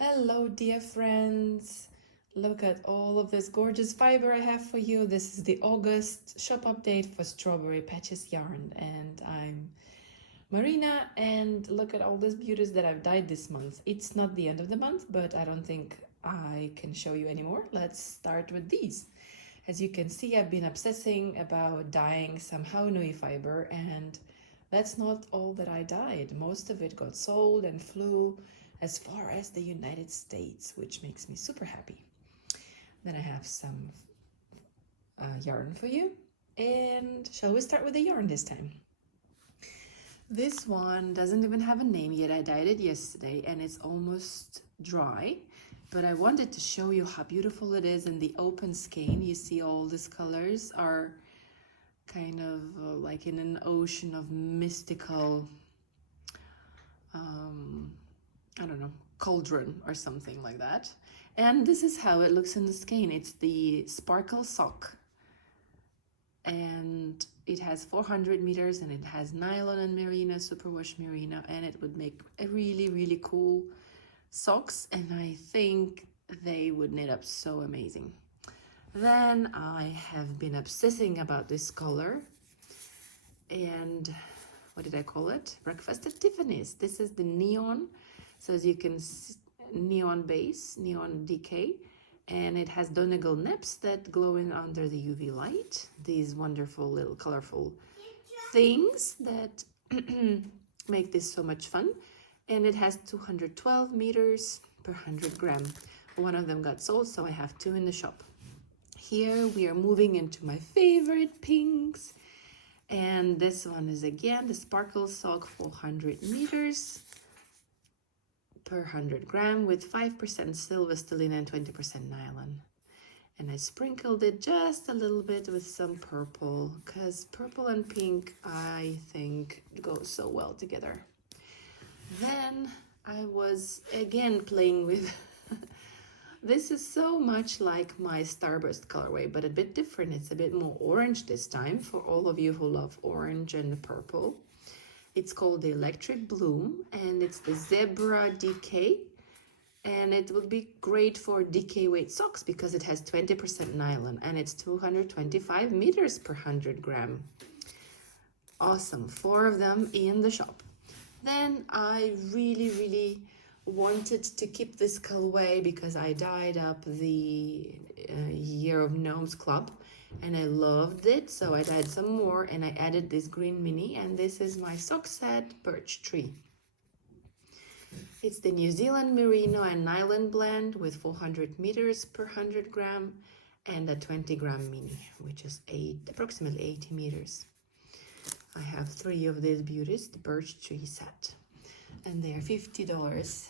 Hello, dear friends. Look at all of this gorgeous fiber I have for you. This is the August shop update for Strawberry Patches Yarn, and I'm Marina. And look at all these beauties that I've dyed this month. It's not the end of the month, but I don't think I can show you anymore. Let's start with these. As you can see, I've been obsessing about dyeing some Haunui fiber, and that's not all that I dyed. Most of it got sold and flew as far as the United States, which makes me super happy. Then I have some yarn for you. And shall we start with the yarn this time? This one doesn't even have a name yet. I dyed it yesterday and it's almost dry, but I wanted to show you how beautiful it is in the open skein. You see all these colors are kind of like in an ocean of mystical I don't know, cauldron or something like that. And this is how it looks in the skein. It's the sparkle sock, and it has 400 meters, and it has nylon and merino, superwash merino, and it would make a really cool socks, and I think they would knit up so amazing. Then I have been obsessing about this color, and what did I call it? Breakfast at Tiffany's. This is the neon. So as you can see, neon base, neon decay, and it has Donegal nips that glow in under the UV light. These wonderful little colorful things that make this so much fun. And it has 212 meters per 100 gram. One of them got sold, so I have two in the shop. Here we are moving into my favorite pinks. And this one is again the sparkle sock, 400 meters per 100 gram with 5% silvestalina and 20% nylon. And I sprinkled it just a little bit with some purple, because purple and pink I think go so well together. Then I was again playing with this is so much like my Starburst colorway, but a bit different. It's a bit more orange this time for all of you who love orange and purple. It's called the Electric Bloom, and it's the Zebra DK, and it would be great for DK weight socks because it has 20% nylon and it's 225 meters per 100 gram. Awesome, 4 of them in the shop. Then I really wanted to keep this colorway because I dyed up the Year of Gnomes Club and I loved it, so I dyed some more and I added this green mini, and this is my sock set Birch Tree. It's the New Zealand merino and nylon blend with 400 meters per 100 gram and a 20 gram mini, which is approximately 80 meters. I have 3 of these beauties, the Birch Tree set, and they are $50.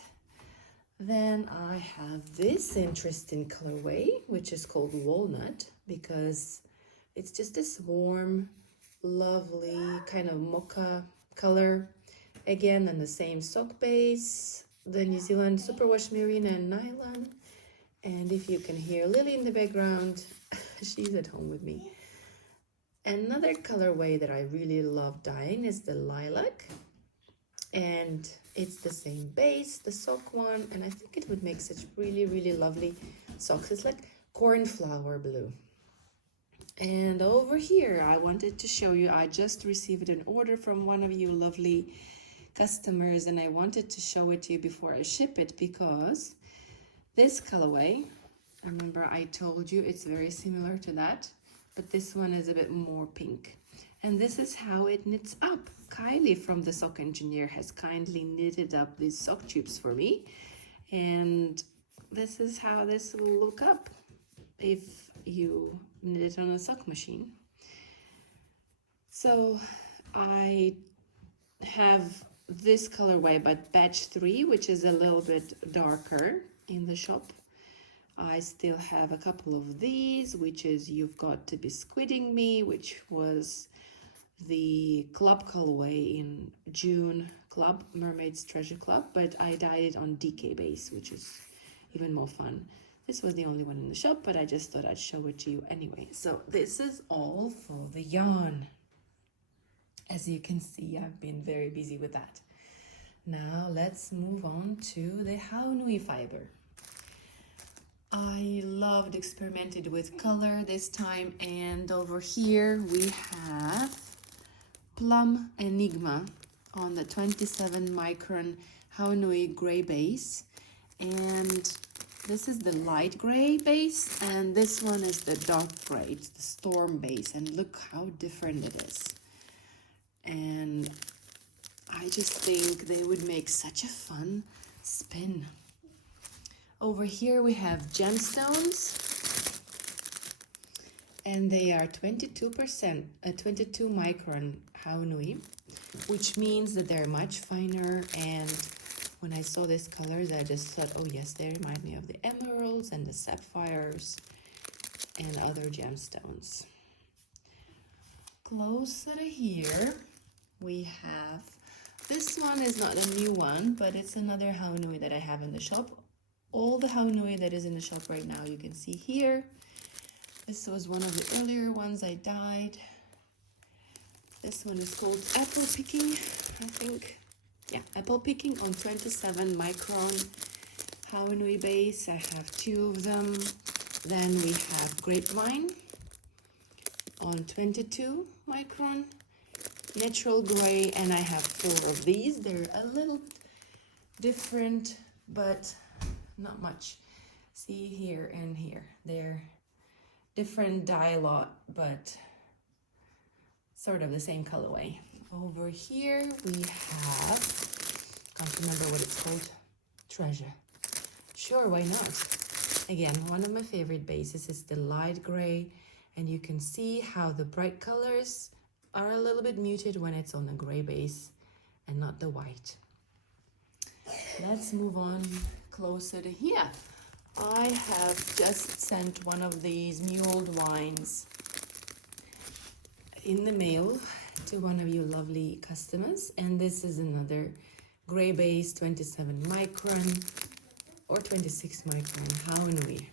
Then I have this interesting colorway, which is called Walnut, because it's just this warm, lovely kind of mocha color. Again, on the same sock base, the New Zealand superwash merino and nylon. And if you can hear Lily in the background, she's at home with me. Another colorway that I really love dyeing is the Lilac, and it's the same base, the sock one, and I think it would make such really lovely socks. It's like cornflower blue. And over here I wanted to show you, I just received an order from one of you lovely customers, and I wanted to show it to you before I ship it, because this colorway, remember I told you it's very similar to that, but this one is a bit more pink. And this is how it knits up. Kylie from the Sock Engineer has kindly knitted up these sock tubes for me. And this is how this will look up if you knit it on a sock machine. So I have this colorway, but batch 3, which is a little bit darker in the shop. I still have a couple of these, which is You've Got to Be Squidding Me, which was the club colorway in June club, Mermaid's Treasure Club, but I dyed it on DK base, which is even more fun. This was the only one in the shop, but I just thought I'd show it to you anyway. So this is all for the yarn. As you can see, I've been very busy with that. Now let's move on to the Haunui fiber. I loved experimented with color this time, and over here we have Plum Enigma on the 27 micron Haunui gray base, and this is the light gray base, and this one is the dark gray, it's the storm base, and look how different it is. And I just think they would make such a fun spin. Over here we have gemstones, and they are 22%, 22 micron Haunui, which means that they're much finer. And when I saw these colors, I just thought, oh yes, they remind me of the emeralds and the sapphires and other gemstones. Closer to here, we have, this one is not a new one, but it's another Haunui that I have in the shop. All the Haunui that is in the shop right now, you can see here. This was one of the earlier ones I dyed. This one is called Apple Picking, I think. Yeah, Apple Picking on 27 micron Haunui base. I have 2 of them. Then we have Grapevine on 22 micron natural gray, and I have 4 of these. They're a little different, but not much. See here and here, they're different dye lot, but sort of the same colorway. Over here we have, can't remember what it's called, Treasure. Sure, why not? Again, one of my favorite bases is the light gray, and you can see how the bright colors are a little bit muted when it's on a gray base and not the white. Let's move on closer to here. I have just sent one of these mulled wines in the mail to one of you lovely customers, and this is another gray base 27 micron or 26 micron Haunui.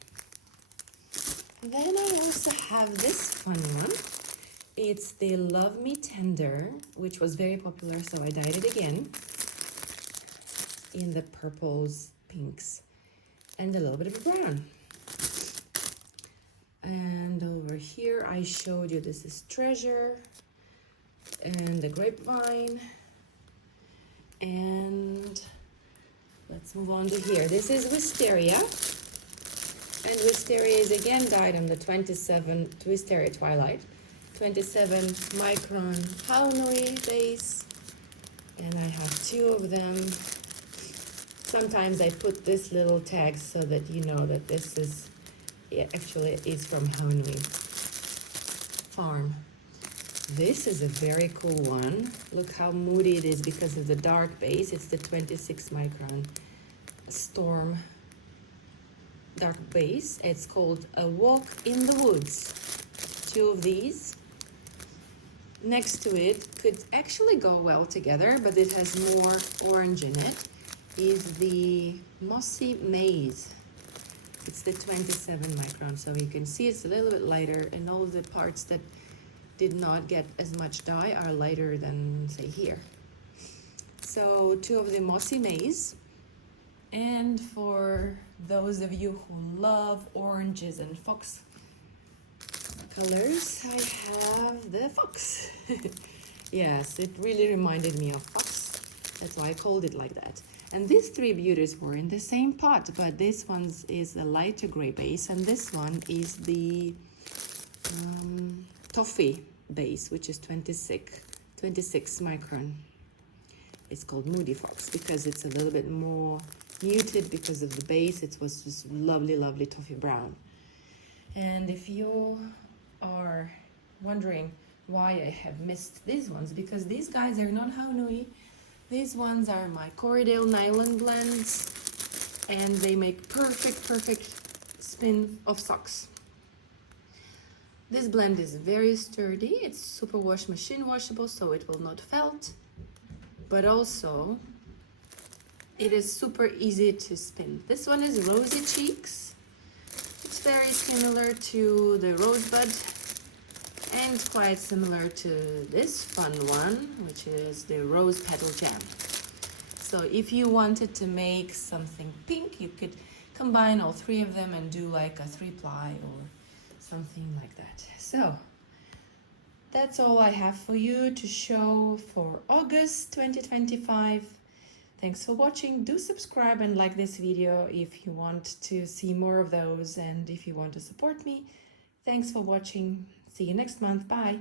Then I also have this fun one. It's the Love Me Tender, which was very popular, so I dyed it again in the purples, pinks, and a little bit of brown. And over here I showed you, this is Treasure and the Grapevine. And let's move on to here. This is Wisteria, and Wisteria is again dyed on the 27 Wisteria Twilight 27 micron Haunui base, and I have 2 of them. Sometimes I put this little tag so that you know that this is, actually is from Haunui farm. This is a very cool one. Look how moody it is because of the dark base. It's the 26 micron Storm dark base. It's called A Walk in the Woods. 2 of these. Next to it could actually go well together, but it has more orange in it, is the Mossy Maze. It's the 27 micron, so you can see it's a little bit lighter, and all the parts that did not get as much dye are lighter than, say, here. So 2 of the Mossy Maze. And for those of you who love oranges and fox colors, I have the fox. Yes, it really reminded me of fox. That's why I called it like that. And these 3 beauties were in the same pot, but this one is a lighter gray base, and this one is the toffee base, which is 26 micron. It's called Moody Fox because it's a little bit more muted because of the base. It was just lovely, lovely toffee brown. And if you are wondering why I have missed these ones, because these guys are not Haunui. These ones are my Corriedale nylon blends, and they make perfect spin of socks. This blend is very sturdy. It's super wash machine washable, so it will not felt, but also it is super easy to spin. This one is Rosy Cheeks. It's very similar to the Rosebud and quite similar to this fun one, which is the Rose Petal Jam. So if you wanted to make something pink, you could combine all three of them and do like a 3-ply or something like that. So that's all I have for you to show for August 2025. Thanks for watching. Do subscribe and like this video if you want to see more of those and if you want to support me. Thanks for watching. See you next month. Bye.